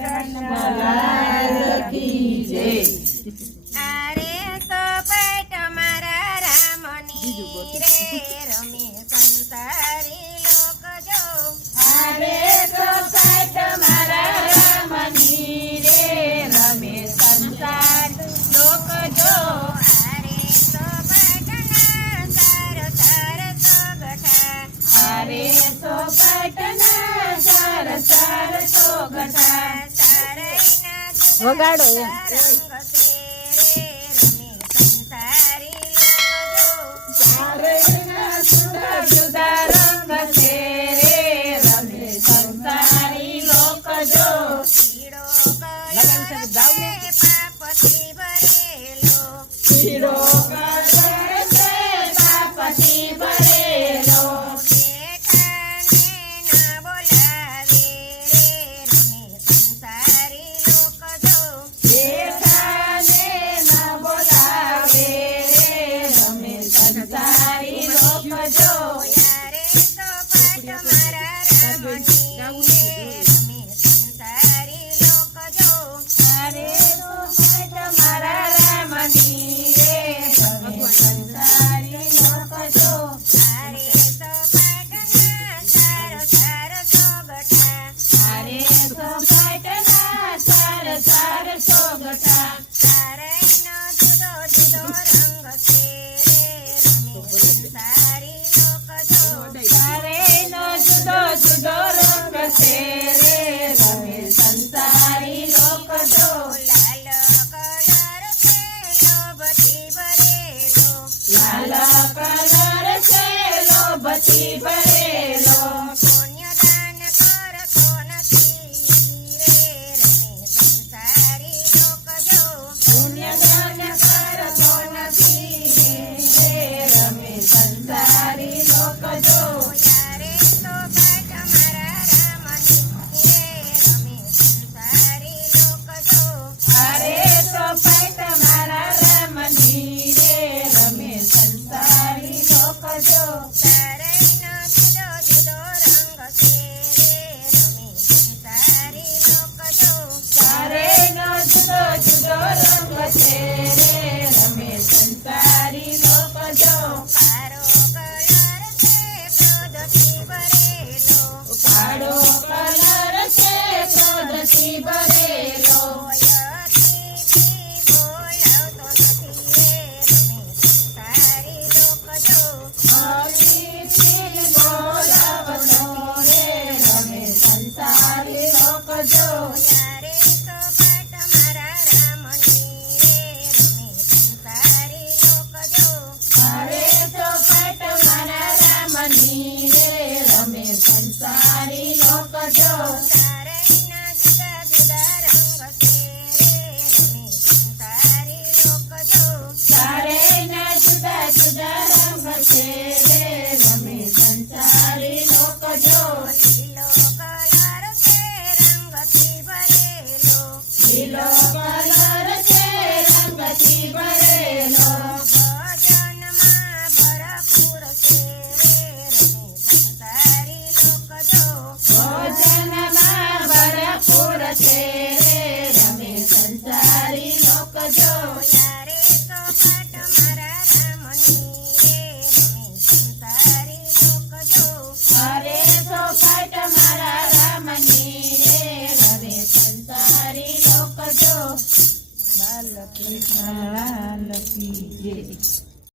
લાલ કી જય. આરે સોપટ મારા રામની રે રમે સંસારી લોક જો. આરે સોપટ મારા રામની રે રમે સંસાર લોક જો. આરે સોપટના સાર સાર સોગઠા. આરે સોપટના સાર સાર સોગઠા. વગાડો એમ. ચારેયના જુદા જુદા રંગ છે રે રમે સંસારી લોક જો. પીળો કલર છે પાપથી ભરેલો. જેઠાને ન બોલાવે રે રમે સંસારી લોક જો. અરે સોપટ મારા રામની રે રમે સંસારી લોક જો. અરે સોપટના સાર સાર સોગઠા. ચારેયનો જુદો જુદો રંગ છે રે રમે સંસારી લોક જો. ચારેયનો જુદો જુદો રંગ છે રે રમે સંસારી લોક જો. લાલ કલર છે લોભથી ભરેલો. લાલ કલર છે લોભથી ભરેલો. પુણ્યદાન કરતો નથી રે રમે સંસારી લોક જો. પુણ્યદાન કરતો નથી રે રમે સંસારી લોક જો. યારે સોપટ મારા રામની રે રમે સંસારી લોક જો. અરે સોપટ મારા રામની રે રમે સંસારી લોક જો. ચારેયનો જુદો જુદો રંગ છે રે રમે સંસારી લોક જો. ચારેયનો જુદો જુદો રંગ છે રે રમે સંસારી લોક જો. કાળો કલર છે ક્રોધથી ભરેલો. કાળો કલર છે ક્રોધથી ભરેલો. અતિથિ બોલાવતો નથી રે રમે સંસારી લોક જો. અતિથિ બોલાવતો રે રમે સંસારી લોક જો. યારે સોપટ મારા રામની રે રમે સંસારી લોક જો. અરે સોપટ મારા રામની રે રમે સંસારી લોક જો. ચારેયના જુદા જુદા રંગ છે રે રમે સંસારી લોક જો. ચારેયના જુદા જુદા રંગ છે રે રમે સંસારી લોક જો. લીલો કલર છે રંગથી ભરેલો. લીલો કલર છે રંગથી ભરેલો. ભજનમાં ભરપૂર છે રે રમે સંસારી લોક જો. ભોજનમાં ભરપૂર છે રે રમે સંસારી લોક જો. યારે સોપટ મારા રામની રે રમે સંસારી લોક જો. અરે સોપટ મારા રામની રે રમે સંસારી લોક જો. બાલ કૃષ્ણ લાલ કી જય.